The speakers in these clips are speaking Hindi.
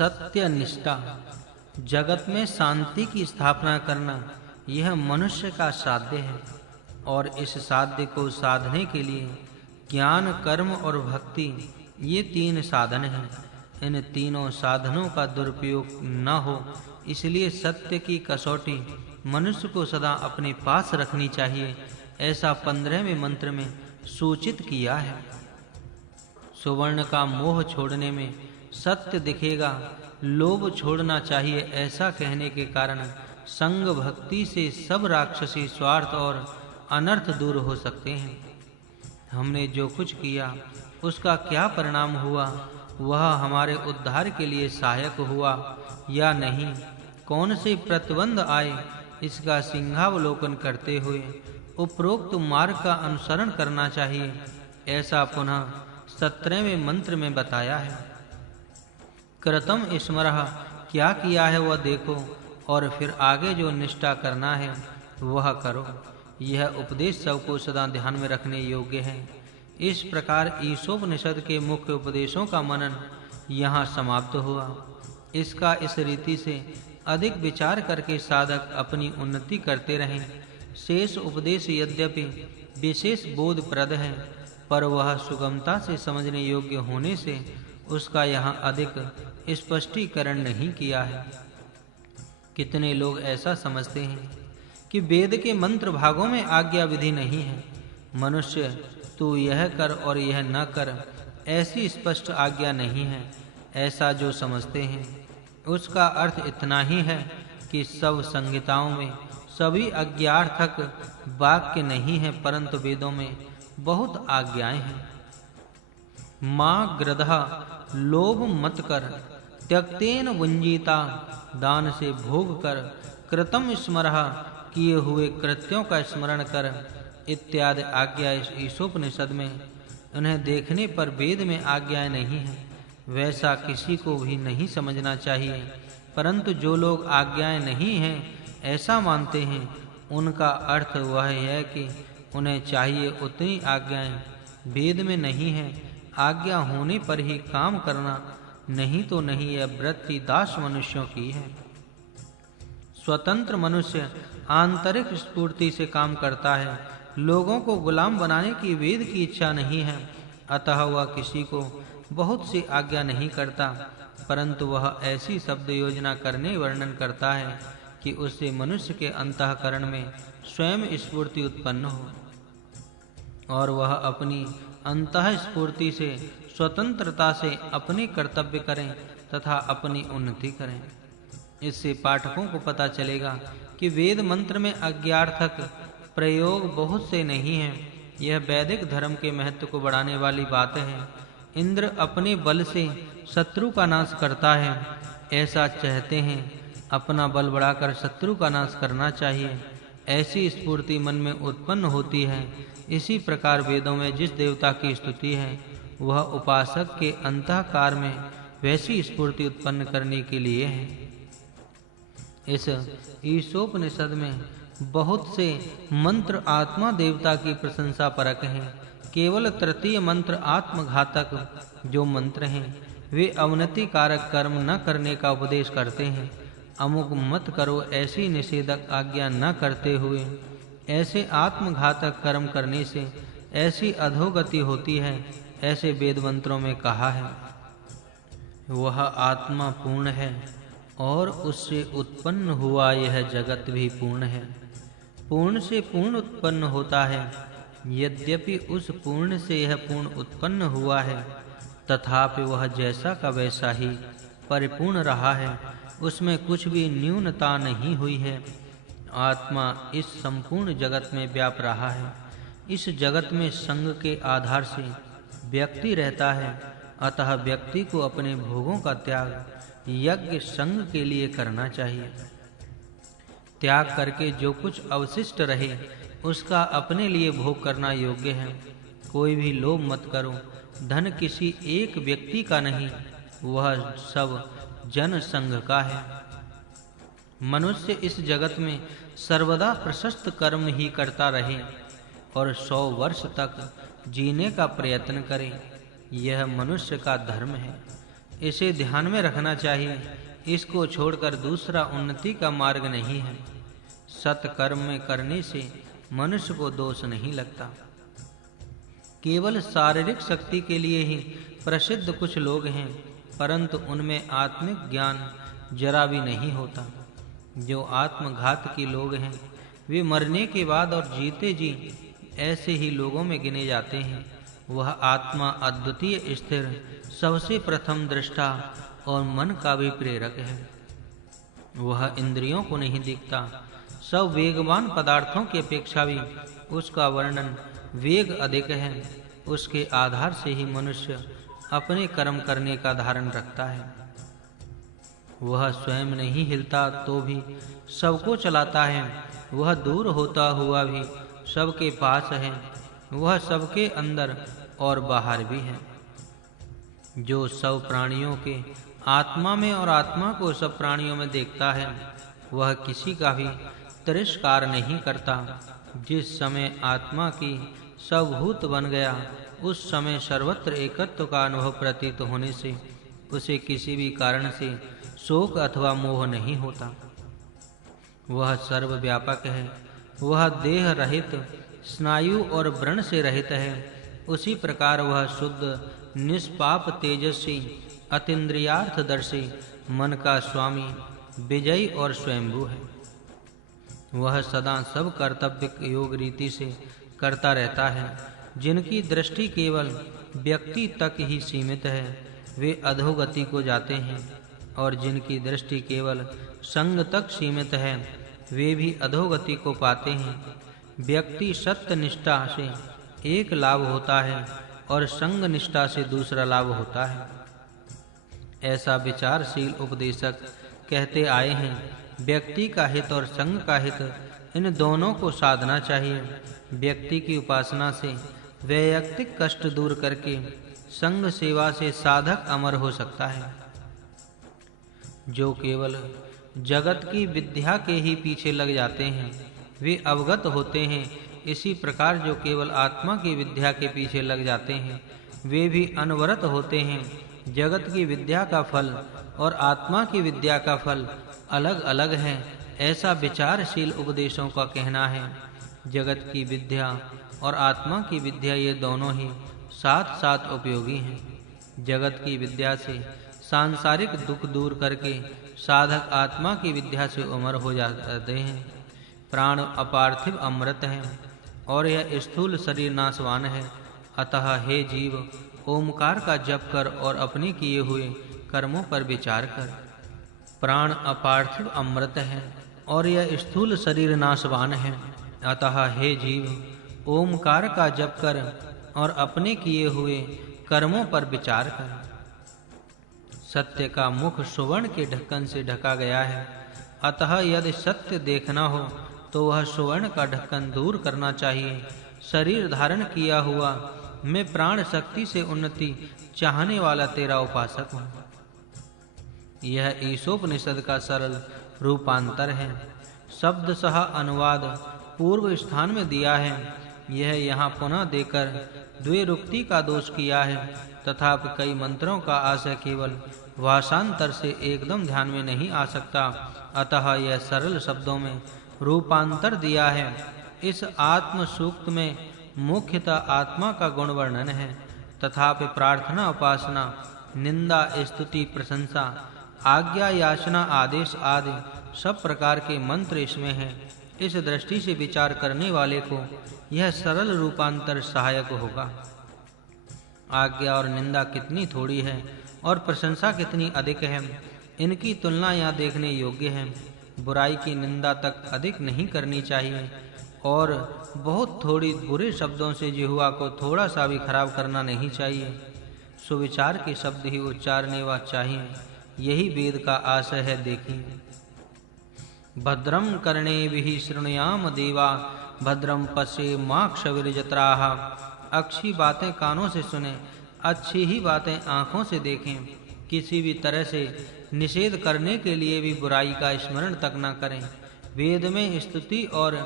सत्य निष्ठा। जगत में शांति की स्थापना करना यह मनुष्य का साध्य है, और इस साध्य को साधने के लिए ज्ञान, कर्म और भक्ति ये तीन साधन हैं। इन तीनों साधनों का दुरुपयोग न हो, इसलिए सत्य की कसौटी मनुष्य को सदा अपने पास रखनी चाहिए, ऐसा 15वें मंत्र में सूचित किया है। सुवर्ण का मोह छोड़ने में सत्य दिखेगा, लोभ छोड़ना चाहिए, ऐसा कहने के कारण संग भक्ति से सब राक्षसी स्वार्थ और अनर्थ दूर हो सकते हैं। हमने जो कुछ किया उसका क्या परिणाम हुआ, वह हमारे उद्धार के लिए सहायक हुआ या नहीं, कौन से प्रतिबंध आए, इसका सिंहावलोकन करते हुए उपरोक्त मार्ग का अनुसरण करना चाहिए, ऐसा पुनः 17वें मंत्र में बताया है। कृतम स्मरः, क्या किया है वह देखो, और फिर आगे जो निष्ठा करना है वह करो। यह उपदेश सबको सदा ध्यान में रखने योग्य है। इस प्रकार ईशोपनिषद के मुख्य उपदेशों का मनन यहाँ समाप्त हुआ। इसका इस रीति से अधिक विचार करके साधक अपनी उन्नति करते रहें। शेष उपदेश यद्यपि विशेष बोधप्रद है, पर वह सुगमता से समझने योग्य होने से उसका यहाँ अधिक स्पष्टीकरण नहीं किया है। कितने लोग ऐसा समझते हैं कि वेद के मंत्र भागों में आज्ञा विधि नहीं है। मनुष्य तू यह कर और यह न कर, ऐसी स्पष्ट आज्ञा नहीं है, ऐसा जो समझते हैं उसका अर्थ इतना ही है कि सब संहिताओं में सभी आज्ञार्थक वाक्य नहीं है, परंतु वेदों में बहुत आज्ञाएं हैं। माँ ग्रधा, लोभ मत कर, त्यक्तेन वंजिता, दान से भोग कर, कृतम स्मरः, किए हुए कृत्यों का स्मरण कर, इत्यादि आज्ञा इस ईशोपनिषद में। उन्हें देखने पर वेद में आज्ञाएं नहीं हैं, वैसा किसी को भी नहीं समझना चाहिए, परंतु जो लोग आज्ञाएं नहीं हैं ऐसा मानते हैं, उनका अर्थ वह है कि उन्हें चाहिए उतनी आज्ञाएं वेद में नहीं है। आज्ञा होने पर ही काम करना, नहीं तो नहीं, यह वृत्ति दास मनुष्यों की है। स्वतंत्र मनुष्य आंतरिक स्फूर्ति से काम करता है, लोगों को गुलाम बनाने की वेद की इच्छा नहीं है, अतः वह किसी को बहुत सी आज्ञा नहीं करता, परंतु वह ऐसी शब्द योजना करने वर्णन करता है कि उससे मनुष्य के अंतःकरण में स्वयं स्फूर्ति उत्पन्न हो, और वह अपनी अंतः स्फूर्ति से स्वतंत्रता से अपने कर्तव्य करें तथा अपनी उन्नति करें। इससे पाठकों को पता चलेगा कि वेद मंत्र में आज्ञार्थक प्रयोग बहुत से नहीं हैं। यह वैदिक धर्म के महत्व को बढ़ाने वाली बात है। इंद्र अपने बल से शत्रु का नाश करता है, ऐसा चाहते हैं, अपना बल बढ़ाकर शत्रु का नाश करना चाहिए, ऐसी स्फूर्ति मन में उत्पन्न होती है। इसी प्रकार वेदों में जिस देवता की स्तुति है वह उपासक के अंतःकार में वैसी स्फूर्ति उत्पन्न करने के लिए है। इस ईशोपनिषद में बहुत से मंत्र आत्मा देवता की प्रशंसा परक हैं। केवल तृतीय मंत्र आत्मघातक जो मंत्र हैं वे अवनति कारक कर्म न करने का उपदेश करते हैं। अमुक मत करो ऐसी निषेधक आज्ञा न करते हुए ऐसे आत्मघातक कर्म करने से ऐसी अधोगति होती है, ऐसे वेद मंत्रों में कहा है। वह आत्मा पूर्ण है और उससे उत्पन्न हुआ यह जगत भी पूर्ण है। पूर्ण से पूर्ण उत्पन्न होता है, यद्यपि उस पूर्ण से यह पूर्ण उत्पन्न हुआ है, तथापि वह जैसा का वैसा ही परिपूर्ण रहा है, उसमें कुछ भी न्यूनता नहीं हुई है। आत्मा इस संपूर्ण जगत में व्याप रहा है। इस जगत में संग के आधार से व्यक्ति रहता है, अतः व्यक्ति को अपने भोगों का त्याग यज्ञ संग के लिए करना चाहिए। त्याग करके जो कुछ अवशिष्ट रहे उसका अपने लिए भोग करना योग्य है। कोई भी लोभ मत करो। धन किसी एक व्यक्ति का नहीं, वह सब जन संघ का है। मनुष्य इस जगत में सर्वदा प्रशस्त कर्म ही करता रहे और 100 वर्ष तक जीने का प्रयत्न करे, यह मनुष्य का धर्म है। इसे ध्यान में रखना चाहिए। इसको छोड़कर दूसरा उन्नति का मार्ग नहीं है। सत्कर्म में करने से मनुष्य को दोष नहीं लगता। केवल शारीरिक शक्ति के लिए ही प्रसिद्ध कुछ लोग हैं, परंतु उनमें आत्मिक ज्ञान जरा भी नहीं होता। जो आत्मघात के लोग हैं, वे मरने के बाद और जीते जी ऐसे ही लोगों में गिने जाते हैं। वह आत्मा अद्वितीय, स्थिर, सबसे प्रथम दृष्टा और मन का भी प्रेरक है। वह इंद्रियों को नहीं दिखता। सब वेगवान पदार्थों की अपेक्षा भी उसका वर्णन वेग अधिक है। उसके आधार से ही मनुष्य अपने कर्म करने का धारण रखता है। वह स्वयं नहीं हिलता तो भी सबको चलाता है। वह दूर होता हुआ भी सबके पास है। वह सबके अंदर और बाहर भी है। जो सब प्राणियों के आत्मा में और आत्मा को सब प्राणियों में देखता है, वह किसी का भी तिरस्कार नहीं करता। जिस समय आत्मा की सबभूत बन गया, उस समय सर्वत्र एकत्व का अनुभव प्रतीत होने से उसे किसी भी कारण से शोक अथवा मोह नहीं होता। वह सर्वव्यापक है। वह देह रहित, स्नायु और व्रण से रहित है। उसी प्रकार वह शुद्ध, निष्पाप, तेजस्वी, अतीन्द्रियार्थदर्शी, मन का स्वामी, विजयी और स्वयंभू है। वह सदा सब कर्तव्य योग रीति से करता रहता है। जिनकी दृष्टि केवल व्यक्ति तक ही सीमित है, वे अधोगति को जाते हैं, और जिनकी दृष्टि केवल संग तक सीमित है, वे भी अधोगति को पाते हैं। व्यक्ति सत्य निष्ठा से एक लाभ होता है और संग निष्ठा से दूसरा लाभ होता है। ऐसा विचारशील उपदेशक कहते आए हैं, व्यक्ति का हित और संग का हित, इन दोनों को साधना चाहिए। व्यक्ति की उपासना से वैयक्तिक कष्ट दूर करके संग सेवा से साधक अमर हो सकता है। जो केवल जगत की विद्या के ही पीछे लग जाते हैं, वे अवगत होते हैं। इसी प्रकार जो केवल आत्मा की विद्या के पीछे लग जाते हैं, वे भी अनवरत होते हैं। जगत की विद्या का फल और आत्मा की विद्या का फल अलग-अलग है, ऐसा विचारशील उपदेशों का कहना है। जगत की विद्या और आत्मा की विद्या, ये दोनों ही साथ-साथ उपयोगी हैं। जगत की विद्या से सांसारिक दुख दूर करके साधक आत्मा की विद्या से अमर हो जाते हैं। प्राण अपार्थिव अमृत है और यह स्थूल शरीर नाशवान है। अतः हे जीव, ओमकार का जप कर और अपने किए हुए कर्मों पर विचार कर। प्राण अपार्थिव अमृत है और यह स्थूल शरीर नाशवान है। अतः हे जीव, ओमकार का जप कर और अपने किए हुए कर्मों पर विचार कर। सत्य का मुख सुवर्ण के ढक्कन से ढका गया है। अतः यदि सत्य देखना हो तो वह सुवर्ण का ढक्कन दूर करना चाहिए। शरीर धारण किया हुआ मैं प्राण शक्ति से उन्नति चाहने वाला तेरा उपासक हूँ। यह ईशोपनिषद का सरल रूपांतर है। शब्द सह अनुवाद पूर्व स्थान में दिया है। यह यहाँ पुनः देकर द्विरुक्ति का दोष किया है। तथापि कई मंत्रों का आशय केवल भाषांतर से एकदम ध्यान में नहीं आ सकता। अतः यह सरल शब्दों में रूपांतर दिया है। इस आत्म सूक्त में मुख्यतः आत्मा का गुण वर्णन है। तथापि प्रार्थना, उपासना, निंदा, स्तुति, प्रशंसा, आज्ञा, याचना, आदेश आदि सब प्रकार के मंत्र इसमें हैं। इस दृष्टि से विचार करने वाले को यह सरल रूपांतर सहायक होगा। आज्ञा और निंदा कितनी थोड़ी है और प्रशंसा कितनी अधिक है, इनकी तुलना यहाँ देखने योग्य है। बुराई की निंदा तक अधिक नहीं करनी चाहिए और बहुत थोड़ी बुरे शब्दों से जिह्वा को थोड़ा सा भी खराब करना नहीं चाहिए। सुविचार के शब्द ही उच्चारने वा चाहिए, यही वेद का आशय है। देखिए, भद्रम कर्णेभिः शृणुयाम देवा भद्रम पश्येमाक्षभिर्यजत्राः। अच्छी बातें कानों से सुने, अच्छी ही बातें आँखों से देखें। किसी भी तरह से निषेध करने के लिए भी बुराई का स्मरण तक न करें। वेद में स्तुति और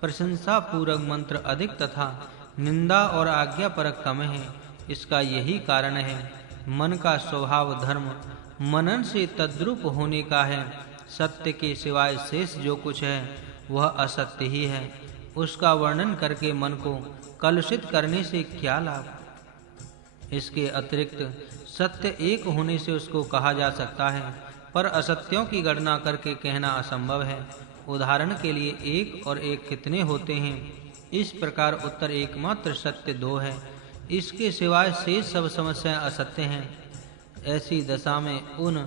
प्रशंसा पूरक मंत्र अधिक तथा निंदा और आज्ञा परक कम है। इसका यही कारण है मन का स्वभाव धर्म मनन से तद्रूप होने का है। सत्य के सिवाय शेष जो कुछ है वह असत्य ही है। उसका वर्णन करके मन को कलुषित करने से क्या लाभ? इसके अतिरिक्त सत्य एक होने से उसको कहा जा सकता है, पर असत्यों की गणना करके कहना असंभव है। उदाहरण के लिए एक और एक कितने होते हैं? इस प्रकार उत्तर एकमात्र सत्य दो है। इसके सिवाय शेष सब समस्याएं असत्य हैं। ऐसी दशा में उन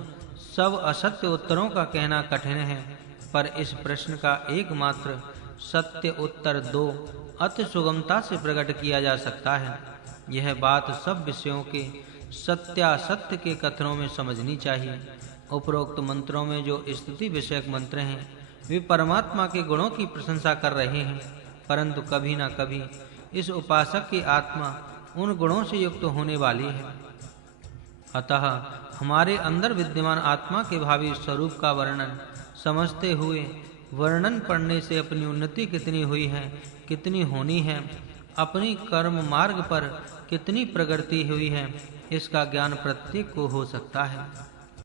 सब असत्य उत्तरों का कहना कठिन है, पर इस प्रश्न का एकमात्र सत्य उत्तर दो अति सुगमता से प्रकट किया जा सकता है। यह बात सब विषयों के सत्यासत्य के कथनों में समझनी चाहिए। उपरोक्त मंत्रों में जो स्तुति विषयक मंत्र हैं वे परमात्मा के गुणों की प्रशंसा कर रहे हैं, परंतु कभी न कभी इस उपासक की आत्मा उन गुणों से युक्त होने वाली है। अतः हमारे अंदर विद्यमान आत्मा के भावी स्वरूप का वर्णन समझते हुए वर्णन पढ़ने से अपनी उन्नति कितनी हुई है, कितनी होनी है, अपनी कर्म मार्ग पर कितनी प्रगति हुई है, इसका ज्ञान प्रत्येक को हो सकता है।